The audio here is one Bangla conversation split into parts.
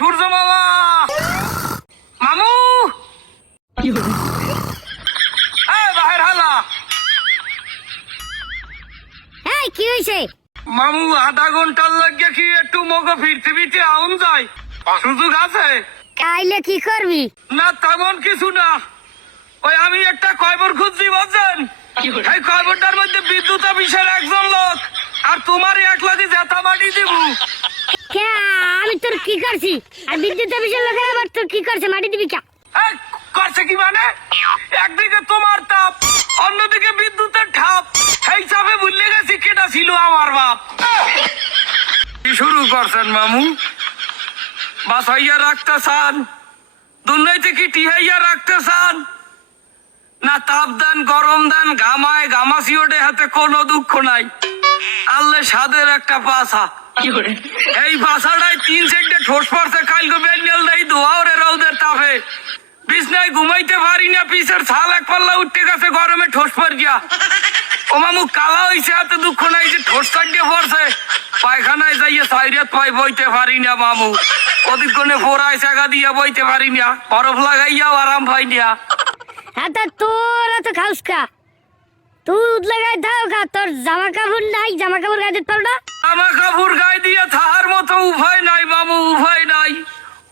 সূর্য মামা মামু বাহির হালা কি হয়েছে মামু আধা ঘন্টার লাগে কি একটু মগো ফিরতে ফিরতে আউন যায় সুযোগ আছে কাইলে কি করবি না তেমন কিছু না ওই আমি একটা কয়বর খুঁজছি বুঝছেন এই কয়বরটার মধ্যে বিদ্যুৎ অফিসের একজন লোক আর তোমার এক লাখে জেতা মাটি দিব আমি তোর কি করছি আর বিদ্যুৎ অফিসের লোকের আবার তোর কি করছে মাটি দিবি কে করছে কি মানে একদিকে তোমার তাপ অন্যদিকে বিদ্যুতের ঠাপ এই চাপে ভুলে গেছি কেটা ছিল আমার বাপ কি শুরু করছেন মামু বাসাইয়া রাখতে চান দুর্নীতি কি টিহাইয়া রাখতে চান না তাপ দেন গরম দেন ঘামায় ঘামাসি ওঠে হাতে কোনো দুঃখ নাই আল্লে সাদের একটা পাশা এই পাশাটাই 3 সেন্টে ঠোস পড়ছে কালকে বেল দেই ধোয়াওরে রৌদের তাপে বিছনায় ঘুমাইতে পারি না পিছের ছাল এক পাল্লা উঠতে গেছে গরমে ঠোস পড় গিয়া ও মামু কালা হইছে হাতে দুঃখ নাই যে ঠোস কাটিয়ে পড়ছে পায়খানায় যাইয়ে সাইরাত পাই বইতে পারি না মামু অধিকক্ষণে ফোরায় জায়গা দিয়া বইতে পারি না বরফ লাগাইয়াও আরাম পাই না তোর এত খাউস কা দুধ লাগাই দাও কা তোর জামা কাপড় নাই জামা কাপড় গায়ে দিতে না জামা কাপড় গায়ে দিয়ে থাকার মতো উপায় নাই মামু উপায় নাই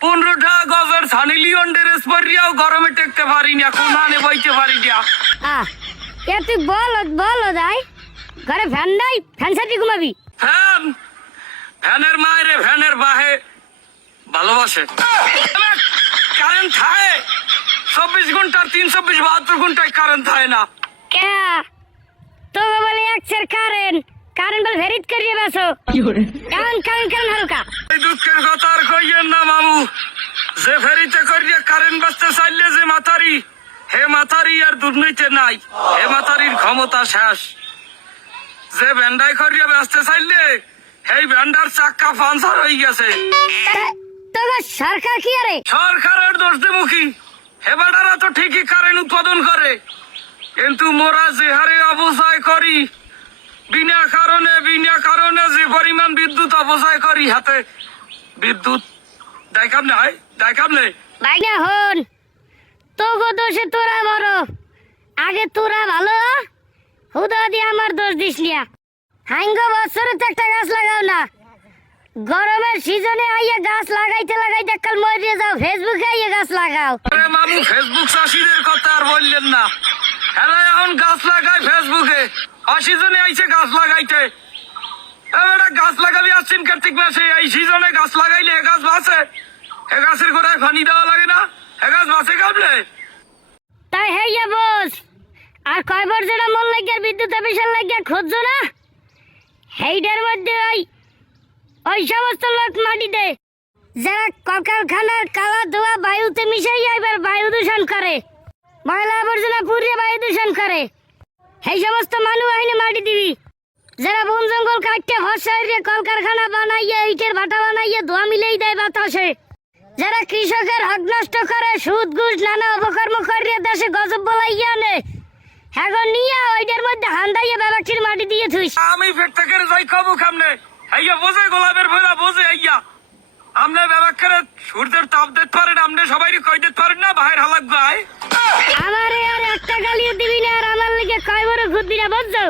15টা গজের সানি লিওন ড্রেস পরিয়াও গরমে টেকতে পারি না কোনানে বইতে পারি না তুই বল যাই ঘরে ফ্যান নাই ফ্যান সাথে ঘুমাবি ফ্যানের মায়েরে ফ্যানের বাহে ভালোবাসে কারেন্ট থাকে 24 ঘন্টার 372 ঘন্টায় কারেন্ট থাকে না কে তো বলে একসের কারেন্ট বল ভেরিত করিয়ে বাসো কারেন্ট হালকা এই দুঃখের কথা আর কইয়েন না মামু যে ফেরিতে করিয়ে কারেন্ট বাঁচতে চাইলে যে মাতারি হে মাতারি আর দুর্নীতি নাই হে মাতারির ক্ষমতা শেষ যে ভ্যান্ডাই করিয়ে বাঁচতে চাইলে এই ভ্যান্ডার চাক্কা পাঞ্চার হয়ে গেছে সরকার কি আরে সরকারের দোষ দেবুখী হেবাডারা তো ঠিকই কারেন্ট উৎপাদন করে কিন্তু মোরা যে হারে অবসায় করি বিনা কারণে যে পরিমাণ বিদ্যুৎ অপচয় করি হাতে বিদ্যুৎ দেখাম নাই ভাই না হন তো দোষে তোরা বড় আগে তোরা ভালো হুদা দিয়ে আমার দোষ দিস নিয়া হাঙ্গ বছরে তো একটা গাছ লাগাও না গরমের সিজনে আইয়া গাছ লাগাইতে কাল মরিয়ে যাও ফেসবুকে আইয়া গাছ লাগাও আরে মামু ফেসবুক চাষিদের কথা আর বললেন না এরা এখন গাছ লাগায় ফেসবুকে অসিজনে আইছে গাছ লাগাইতে এবারে গাছ লাগাবি আসছেন কার্তিক মাসে এই সিজনে গাছ লাগাইলে এ গাছ বাঁচে এ গাছের গোড়ায় পানি দেওয়া লাগে না এ গাছ বাঁচে কাবলে তাই হেইয়া বস আর কয়বার যেটা মন লাগিয়া বিদ্যুৎ অফিসের লাগিয়া খুঁজছো না হেইটার মধ্যে ওই সমস্ত লোক মাটি দেয় যারা কলকারখানার কালা ধোয়া বায়ুতে মিশাইয়া এবার বায়ু দূষণ করে ময়লা আবর্জনা পুড়িয়ে বায়ু দূষণ করে এই সমস্ত মানুষ আইনে মাটি দিবি যারা বন জঙ্গল কাটতে হসাইরে কলকারখানা বানাইয়া ইটের ভাটা বানাইয়া ধোয়া মিলেই দেয় বাতাসে যারা কৃষকের হক নষ্ট করে সুদ ঘুষ নানা অপকর্ম করিয়ে দেশে গজব বলাইয়া নে এখন নিয়ে ওইটার মধ্যে হান্দাইয়া ব্যবসায়ীর মাটি দিয়ে থুইস আমি পেট থেকে যাই খাবো খামনে আইয়া বোঝে গোলাপের ভরা বোঝে আইয়া আমনে ব্যবসায়ীর সূর্যের তাপ দিতে পারেন আমনে সবাই কই দিতে পারেন না বাহির হালাক ভাই আমারে আর একটা গালিও দিবি না আর আমার লিগে কয় বড় ঘুরবি না বুঝছো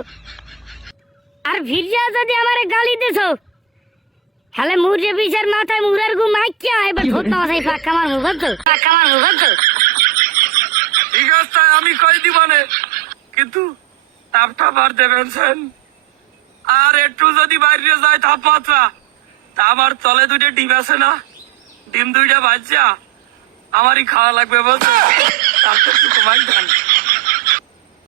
আর ভিড়িয়া যদি আমারে গালি দিছো তাহলে মুরজে বিচার মাথায় মুরার গু মাইকিয়া এবার ধরতে মাথায় পাক্কা মারবো বুঝছো ঠিক আছে আমি কই দিবানে কিন্তু তাপটা বার দেবেন সেন আর একটু যদি বাইরে যায় তাপমাত্রা তা আমার তলে 2টা ডিম আছে না ডিম 2টা বাচ্চা আমারই খাওয়া লাগবে বলছে তারপর একটু কমাই দেন